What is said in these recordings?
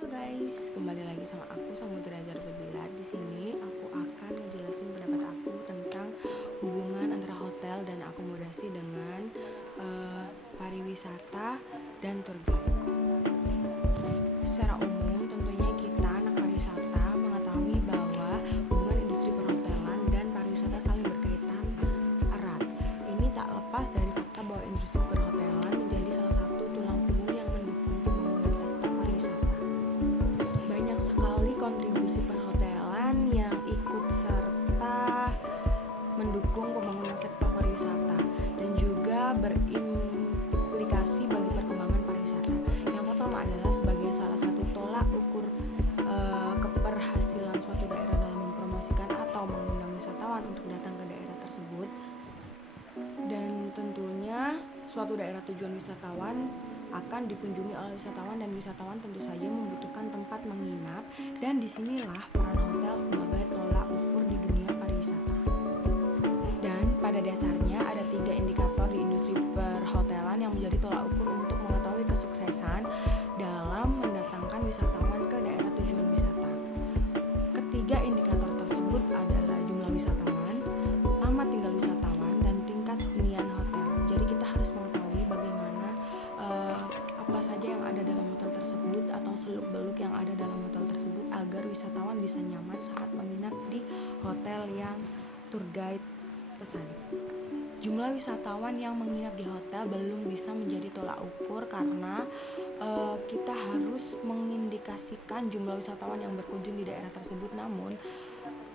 Halo guys, kembali lagi sama aku Samudra Zarbabila. Di sini aku akan ngejelasin pendapat aku tentang hubungan antara hotel dan akomodasi dengan pariwisata dan tour guide. Secara umum, tentunya kita anak pariwisata mengetahui bahwa hubungan industri perhotelan dan pariwisata saling berkaitan erat. Ini tak lepas dari fakta bahwa industri perhotelan menjadi salah satu tulang punggung yang mendukung pembangunan sektor pariwisata. Banyak sekali kontribusi perhotelan yang ikut serta mendukung pembangunan sektor pariwisata dan juga berimplikasi bagi perkembangan pariwisata. Yang pertama adalah sebagai salah satu tolak ukur keberhasilan suatu daerah dalam mempromosikan atau mengundang wisatawan untuk datang ke daerah tersebut. Dan tentunya suatu daerah tujuan wisatawan akan dikunjungi oleh wisatawan dan wisatawan tentu saja membutuhkan tempat menginap, dan disinilah peran hotel sebagai tolak ukur di dunia pariwisata. Dan pada dasarnya ada 3 indikator di industri perhotelan yang menjadi tolak ukur untuk mengetahui kesuksesan dalam mendatangkan wisatawan ke daerah tujuan wisata. Ketiga indikator tersebut adalah jumlah wisatawan, lama tinggal wisatawan, dan tingkat hunian hotel. Jadi kita harus mengetahui bagaimana apa saja yang ada dalam hotel tersebut atau seluk-beluk yang ada dalam hotel tersebut agar wisatawan bisa nyaman saat menginap di hotel yang tour guide pesan. Jumlah wisatawan yang menginap di hotel belum bisa menjadi tolak ukur karena kita harus mengindikasikan jumlah wisatawan yang berkunjung di daerah tersebut. Namun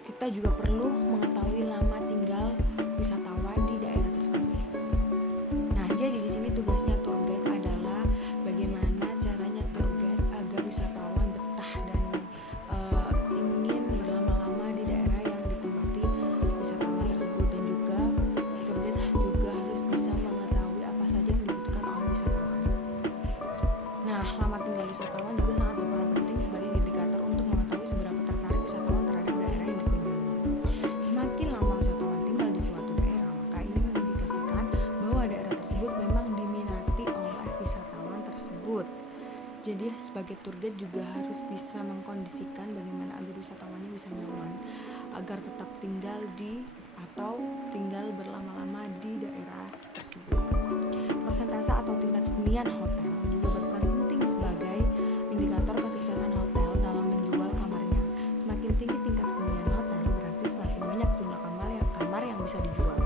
kita juga perlu mengetahui lama tinggal wisatawan di daerah tersebut. Nah, jadi di sini tugasnya tour guide adalah bagaimana caranya tour guide agar wisatawan betah dan ingin berlama-lama di daerah yang ditempati wisatawan tersebut. Dan juga tour guide juga harus bisa mengetahui apa saja yang dibutuhkan oleh wisatawan. Nah, lama tinggal wisatawan juga sangat berperan penting sebagai indikator untuk mengetahui seberapa tertarik wisatawan terhadap daerah yang dikunjungi. Semakin lama wisatawan tinggal di suatu daerah, maka ini mengindikasikan bahwa daerah tersebut memang diminati oleh wisatawan tersebut. Jadi sebagai tour guide juga harus bisa mengkondisikan bagaimana agar wisatawannya bisa nyaman, agar tetap tinggal di atau tinggal berlama-lama di daerah tersebut. Persentase atau tingkat hunian hotel juga berperan penting sebagai indikator kesuksesan hotel dalam menjual kamarnya. Semakin tinggi tingkat hunian hotel, berarti semakin banyak jumlah kamar yang bisa dijual.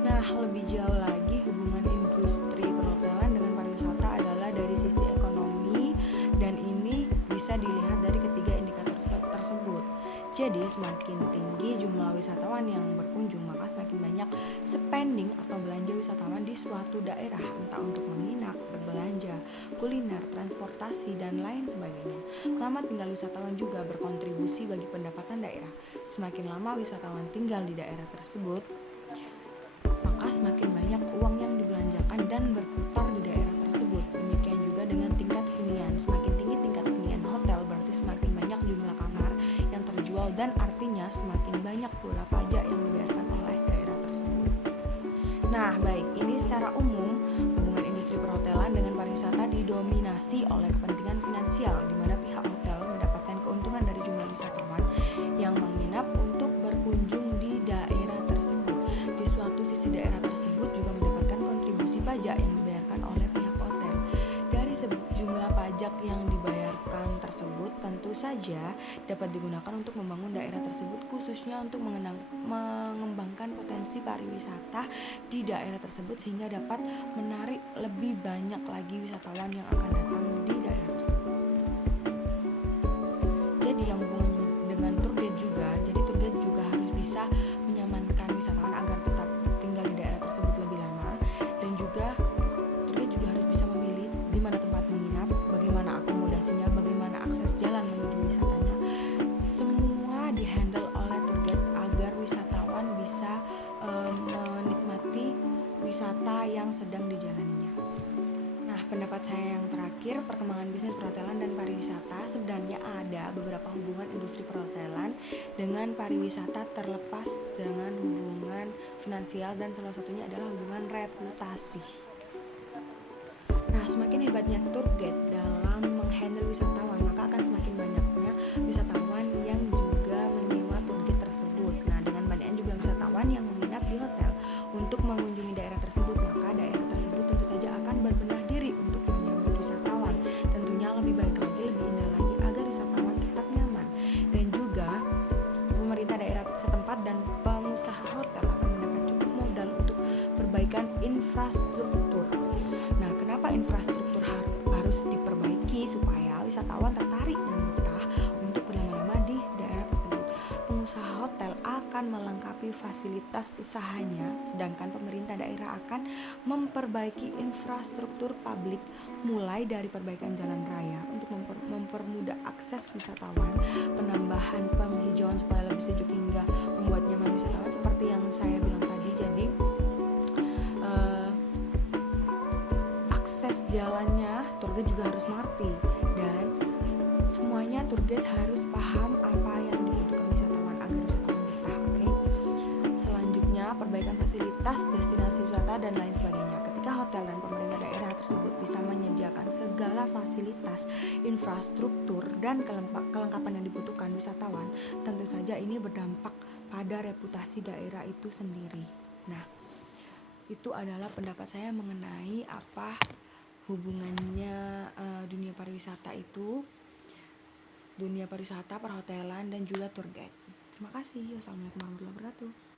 Nah, lebih jauh lagi, hubungan industri perhotelan dengan pariwisata adalah dari sisi ekonomi, dan ini bisa dilihat dari ketiga indikator tersebut. Jadi semakin tinggi jumlah wisatawan yang berkunjung, maka semakin banyak spending atau belanja wisatawan di suatu daerah, entah untuk menginap, berbelanja, kuliner, transportasi, dan lain sebagainya. Lama tinggal wisatawan juga berkontribusi bagi pendapatan daerah. Semakin lama wisatawan tinggal di daerah tersebut, maka semakin banyak uang yang dibelanjakan dan berputar di daerah tersebut. Demikian juga dengan tingkat hunian. Semakin tinggi tingkat hunian hotel, berarti semakin banyak jumlah kamar yang terjual, dan artinya semakin banyak pula pajak yang dibayarkan oleh daerah tersebut. Nah, baik, ini secara umum hubungan industri perhotelan dengan pariwisata didominasi oleh kepentingan finansial, di mana pihak hotel mendapatkan keuntungan dari jumlah wisatawan yang menginap untuk berkunjung di daerah tersebut. Di suatu sisi daerah tersebut juga mendapatkan kontribusi pajak yang dibayarkan oleh pihak hotel. Dari sejumlah pajak yang dibayarkan tersebut tentu saja dapat digunakan untuk membangun daerah tersebut, khususnya untuk mengembangkan potensi pariwisata di daerah tersebut sehingga dapat menarik lebih banyak lagi wisatawan yang akan datang di daerah tersebut. Jadi yang hubungannya dengan tour guide juga, jadi tour guide juga harus bisa menyamankan wisatawan agar tetap tinggal di daerah tersebut lebih lama, dan juga tour guide juga harus bisa memilih di mana tempat menginap, bagaimana akomodasinya, bagaimana akses jalan menuju wisatanya. Semua dihandle oleh tour guide agar wisatawan bisa menikmati wisata yang sedang dijalaninya. Nah, pendapat saya yang terakhir, perkembangan bisnis perhotelan dan pariwisata, sebenarnya ada beberapa hubungan industri perhotelan dengan pariwisata terlepas dengan hubungan finansial, dan salah satunya adalah hubungan reputasi. Nah, semakin hebatnya tour guide dalam menghandle wisatawan, maka akan semakin banyaknya wisatawan yang juga menyewa tour guide tersebut. Nah, dengan banyaknya jumlah wisatawan yang menginap di hotel untuk mengunjungi daerah tersebut, maka daerah tersebut tentu saja akan berbenah diri untuk menyambut wisatawan. Tentunya lebih baik lagi, lebih indah lagi agar wisatawan tetap nyaman. Dan juga pemerintah daerah setempat dan pengusaha hotel akan mendapat cukup modal untuk perbaikan infrastruktur. Nah, kenapa infrastruktur harus diperbaiki supaya wisatawan tertarik dan betah untuk berlama-lama di daerah tersebut? Pengusaha hotel akan melengkapi fasilitas usahanya, sedangkan pemerintah daerah akan memperbaiki infrastruktur publik, mulai dari perbaikan jalan raya untuk mempermudah akses wisatawan, penambahan penghijauan supaya lebih sejuk hingga membuat nyaman wisatawan seperti yang saya bilang tadi. Jadi akses jalannya tour guide juga harus mengerti, dan semuanya tour guide harus paham apa yang dibutuhkan wisatawan agar wisatawan betah. Oke. Selanjutnya, perbaikan fasilitas destinasi wisata dan lain sebagainya. Ketika hotel dan pemerintah daerah tersebut bisa menyediakan segala fasilitas, infrastruktur, dan kelengkapan yang dibutuhkan wisatawan, tentu saja ini berdampak pada reputasi daerah itu sendiri. Nah, itu adalah pendapat saya mengenai apa hubungannya dunia pariwisata itu, dunia pariwisata, perhotelan, dan juga tour guide. Terima kasih. Wassalamualaikum warahmatullahi wabarakatuh.